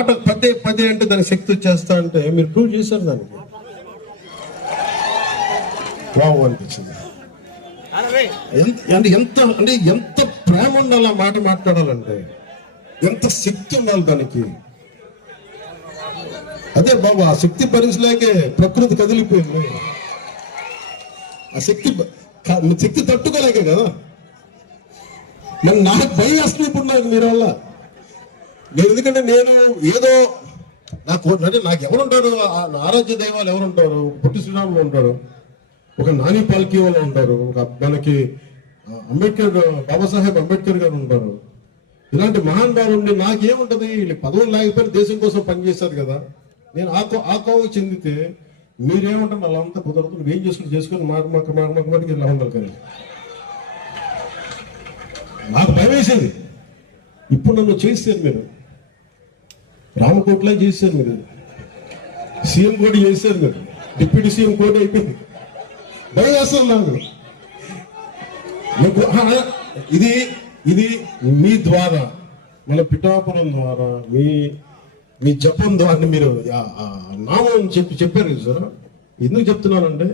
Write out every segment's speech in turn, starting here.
మాట పదే పదే అంటే దానికి శక్తి వచ్చేస్తా అంటే మీరు ప్రూవ్ చేశారు దానికి. వావ్ అనిపించింది. ఎంత ప్రేమ ఉండాలి ఆ మాట మాట్లాడాలంటే, ఎంత శక్తి ఉండాలి దానికి. అదే బాబు, ఆ శక్తి భరించలేకే ప్రకృతి కదిలిపోయింది. ఆ శక్తి తట్టుకోలేకే కదా. మరి నాకు భయం వేస్తుంది ఇప్పుడు నాకు మీరు వల్ల. ఎందుకంటే నేను ఏదో నాకు ఎవరుంటారు, ఆరాధ్య దైవాలు ఎవరుంటారు? పొట్టి శ్రీరాములు ఉంటారు, ఒక నాని పాల్కీ వాళ్ళు ఉంటారు, ఒక మనకి అంబేద్కర్, బాబాసాహెబ్ అంబేద్కర్ గారు ఉంటారు. ఇలాంటి మహానుభావులు ఉండి నాకేముంటది? వీళ్ళు పదవులు లేకపోయినా దేశం కోసం పనిచేశారు కదా. నేను ఆ కోవకు చెందితే మీరేమంటారు? అలా అంతా కుదరదు, నువ్వేం చేసుకొని మాటకి ఇలా ఉండాలి. కానీ నాకు భయం వేసేది. ఇప్పుడు నన్ను చేశారు మీరు, రామకోట్లా చేశారు మీరు, సీఎం కోటి చేశారు మీరు, డిప్యూటీ సీఎం కోటి అయిపోయింది. భయం వేస్తారు నాకు. ఇది మీ ద్వారా, మన పిఠాపురం ద్వారా, మీ జపం ద్వారా మీరు నామం చెప్పారు సార్. ఎందుకు చెప్తున్నానంటే,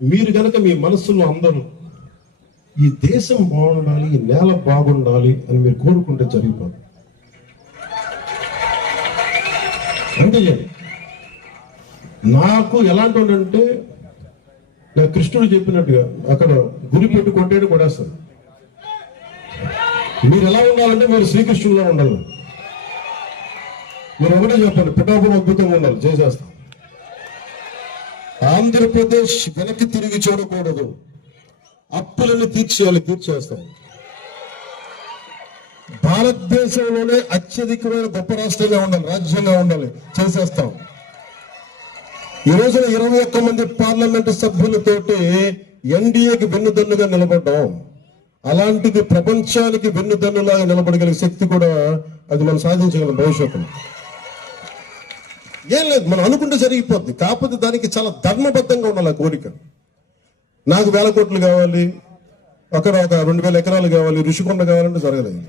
మీరు కనుక మీ మనస్సులో అందరూ ఈ దేశం బాగుండాలి, ఈ నేల బాగుండాలి అని మీరు కోరుకుంటే జరిగిపోదు. అంటే నాకు ఎలాంటి అంటే, నాకు కృష్ణుడు చెప్పినట్టుగా అక్కడ గురి పెట్టి కొట్టేడు కొడేస్తారు. మీరు ఎలా ఉండాలంటే మీరు శ్రీకృష్ణుడిలా ఉండాలి. మీరు ఒకటే చెప్పండి, పిఠాపురం అద్భుతంగా ఉండాలి, చేసేస్తాం. ఆంధ్రప్రదేశ్ వెనక్కి తిరిగి చూడకూడదు, అప్పులను తీర్చేస్తాం. భారతదేశంలోనే అత్యధికమైన గొప్ప రాష్ట్రంగా ఉండాలి, రాజ్యంగా ఉండాలి, చేసేస్తాం. ఈ రోజున 21 మంది పార్లమెంటు సభ్యులతోటి ఎన్డీఏకి వెన్నుదన్నుగా నిలబడ్డాం. అలాంటిది ప్రపంచానికి వెన్నుదన్నులాగా నిలబడగలిగే శక్తి కూడా అది మనం సాధించగలం భవిష్యత్తులో. ఏం లేదు, మనం అనుకుంటే జరిగిపోద్ది. కాకపోతే దానికి చాలా ధర్మబద్ధంగా ఉండాలి ఆ కోరిక. నాకు 1000 కోట్లు కావాలి, అక్కడ ఒక 2000 ఎకరాలు కావాలి, ఋషికొండ కావాలంటే జరగలేదు.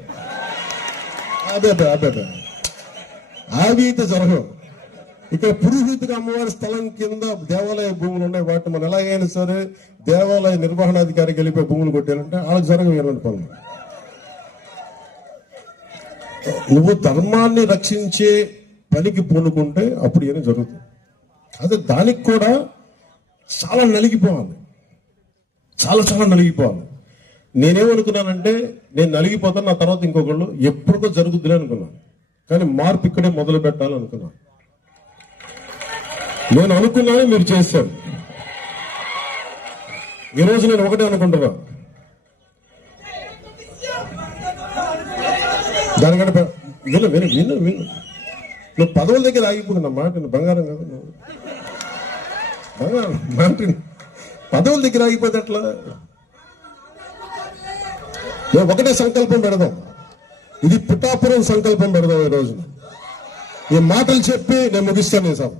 అవి అయితే జరగవు. ఇక్కడ పురోహితుగా అమ్మవారి స్థలం కింద దేవాలయ భూములు ఉన్నాయి. వాటిని మనం ఎలాగైనా సరే దేవాలయ నిర్వహణాధికారికి వెళ్ళిపోయి భూములు కొట్టాలంటే వాళ్ళకి జరగవు ఎలాంటి పనులు. నువ్వు ధర్మాన్ని రక్షించే పనికి పూనుకుంటే అప్పుడు ఏమీ జరుగుతుంది. అదే దానికి కూడా చాలా నలిగిపోవాలి, చాలా నలిగిపోవాలి. నేనేమనుకున్నానంటే, నేను నలిగిపోతాను, నా తర్వాత ఇంకొకళ్ళు ఎప్పుడుకో జరుగుద్దులే అనుకున్నాను. కానీ మార్పు ఇక్కడే మొదలు పెట్టాలనుకున్నాను. నేను అనుకున్నాను, మీరు చేశారు. ఈరోజు నేను ఒకటే అనుకుంటున్నా, దానికంటే విను నువ్వు పదవుల దగ్గర ఆగిపోతున్నా మాట, బంగారం కదా నువ్వు, బంగారం మాట పదవుల దగ్గర ఆగిపోతే ఎట్లా? మేము ఒకటే సంకల్పం పెడదాం, ఇది పిఠాపురం సంకల్పం పెడదాం. ఈ రోజు ఈ మాటలు చెప్పి నేను ముగిస్తాను సార్.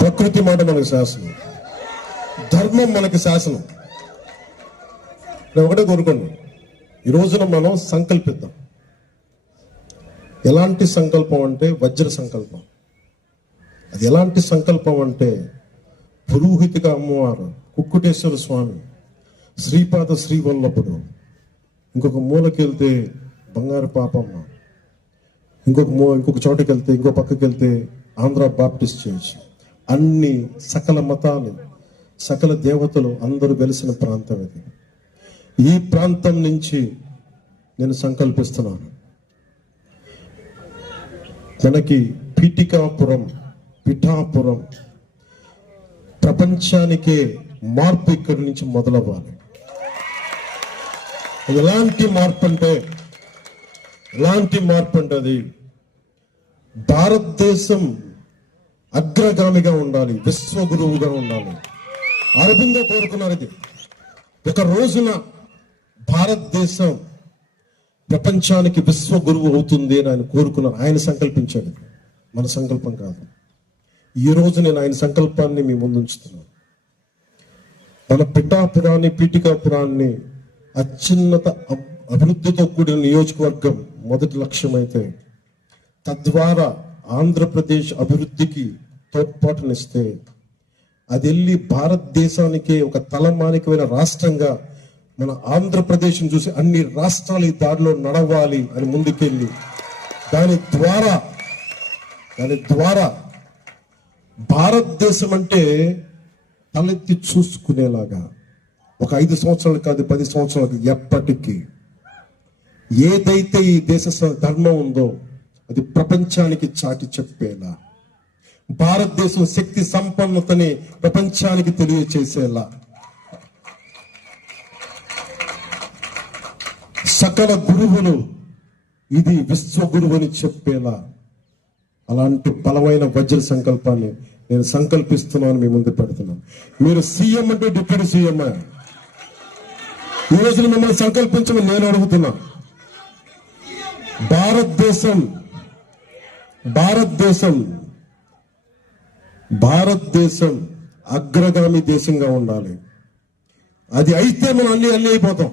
ప్రకృతి మాట మనకి శాసనం, ధర్మం మనకి శాసనం. నేను ఒకటే కోరుకోండి, ఈ రోజున మనం సంకల్పిద్దాం. ఎలాంటి సంకల్పం అంటే వజ్ర సంకల్పం. అది ఎలాంటి సంకల్పం అంటే, పురోహితిగా అమ్మవారు, కుక్కుటేశ్వర స్వామి, శ్రీపాద శ్రీవల్లభుడు, ఇంకొక మూలకెళ్తే బంగారు పాపమ్మ, ఇంకొక చోటకి వెళ్తే, ఇంకో పక్కకి వెళ్తే ఆంధ్ర బాప్టిస్ట్ చర్చ్, అన్ని సకల మతాలు, సకల దేవతలు అందరూ వెలిసిన ప్రాంతం ఇది. ఈ ప్రాంతం నుంచి నేను సంకల్పిస్తున్నాను, మనకి పిఠాపురం ప్రపంచానికే మార్పు ఇక్కడి నుంచి మొదలవ్వాలి. ఎలాంటి మార్పు అంటే అది భారతదేశం అగ్రగామిగా ఉండాలి, విశ్వగురువుగా ఉండాలి. అరబిందో కోరుకున్నారు ఇది. ఒక రోజున భారతదేశం ప్రపంచానికి విశ్వగురువు అవుతుంది అని ఆయన కోరుకున్నారు. ఆయన సంకల్పించాడు, మన సంకల్పం కాదు. ఈ రోజు నేను ఆయన సంకల్పాన్ని మీ ముందు ఉంచుతున్నాను. మన పిఠాపురాన్ని, పీఠికాపురాన్ని అత్యున్నత అభివృద్ధితో కూడిన నియోజకవర్గం మొదటి లక్ష్యం అయితే, తద్వారా ఆంధ్రప్రదేశ్ అభివృద్ధికి తోడ్పాటునిస్తే, అది వెళ్ళి భారతదేశానికి ఒక తలమానికమైన రాష్ట్రంగా మన ఆంధ్రప్రదేశ్ని చూసి అన్ని రాష్ట్రాలు ఈ దారిలో నడవాలి అని ముందుకెళ్ళి దాని ద్వారా భారతదేశం అంటే తలెత్తి చూసుకునేలాగా ఒక 5 సంవత్సరాలు కాదు 10 సంవత్సరాలు ఎప్పటికీ ఏదైతే ఈ దేశ ధర్మం ఉందో అది ప్రపంచానికి చాటి చెప్పేలా, భారతదేశం శక్తి సంపన్నతని ప్రపంచానికి తెలియచేసేలా, సకల గురువులు ఇది విశ్వగురువు అని చెప్పేలా అలాంటి బలమైన వజ్ర సంకల్పాన్ని నేను సంకల్పిస్తున్నాను, మీ ముందు పెడుతున్నాను. మీరు సీఎం అంటే డిప్యూటీ సీఎం ఈ రోజున మిమ్మల్ని సంకల్పించమని నేను అడుగుతున్నా. భారతదేశం అగ్రగామి దేశంగా ఉండాలి. అది అయితే మనం అన్ని అయిపోతాం.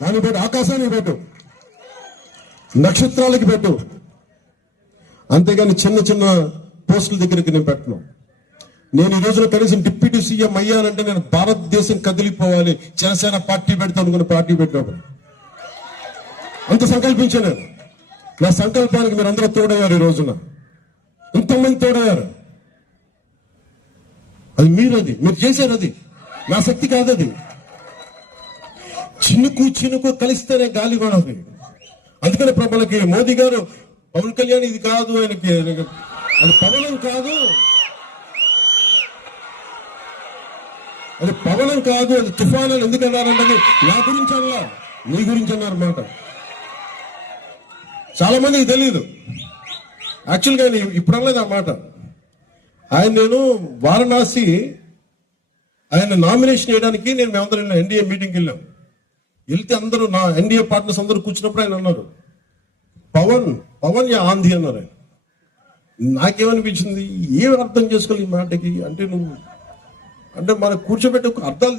దాన్ని పెట్టు, ఆకాశానికి పెట్టు, నక్షత్రాలకి పెట్టు, అంతేగాని చిన్న చిన్న పోస్టుల దగ్గరికి నేను పెట్టను. నేను ఈ రోజున కనీసం డిప్యూటీ సీఎం అయ్యానంటే నేను భారతదేశం కదిలిపోవాలి, జనసేన పార్టీ పెడతాను అనుకున్న పార్టీ పెట్టినప్పుడు అంత సంకల్పించాను నేను. నా సంకల్పానికి మీరు అందరూ తోడయ్యారు. ఈ రోజున ఇంతమంది తోడయ్యారు. అది మీరు చేశారు. అది నా శక్తి కాదు. అది చినుకు కలిస్తేనే గాలి వాడది. అందుకని మనకి మోదీ గారు పవన్ కళ్యాణ్ ఇది కాదు, ఆయనకి అది పవనం కాదు, అది తుఫాన్ అని ఎందుకు అన్నారంటే నా గురించి అన్నా, నీ గురించి అన్నారన్నమాట. చాలా మందికి తెలియదు. యాక్చువల్గా ఆయన ఇప్పుడు అనలేదు ఆ మాట. నేను వారణాసి ఆయన నామినేషన్ చేయడానికి మేమందరం ఎన్డీఏ మీటింగ్కి వెళ్ళాం. వెళ్తే అందరూ నా ఎన్డీఏ పార్ట్నర్స్ అందరూ కూర్చున్నప్పుడు ఆయన అన్నారు, పవన్ యా ఆంధీ అన్నారు. ఆయన నాకేమనిపించింది, ఏం అర్థం చేసుకోవాలి ఈ మాటకి అంటే, నువ్వు అంటే మనకు కూర్చోబెట్టి ఒక అర్థాలు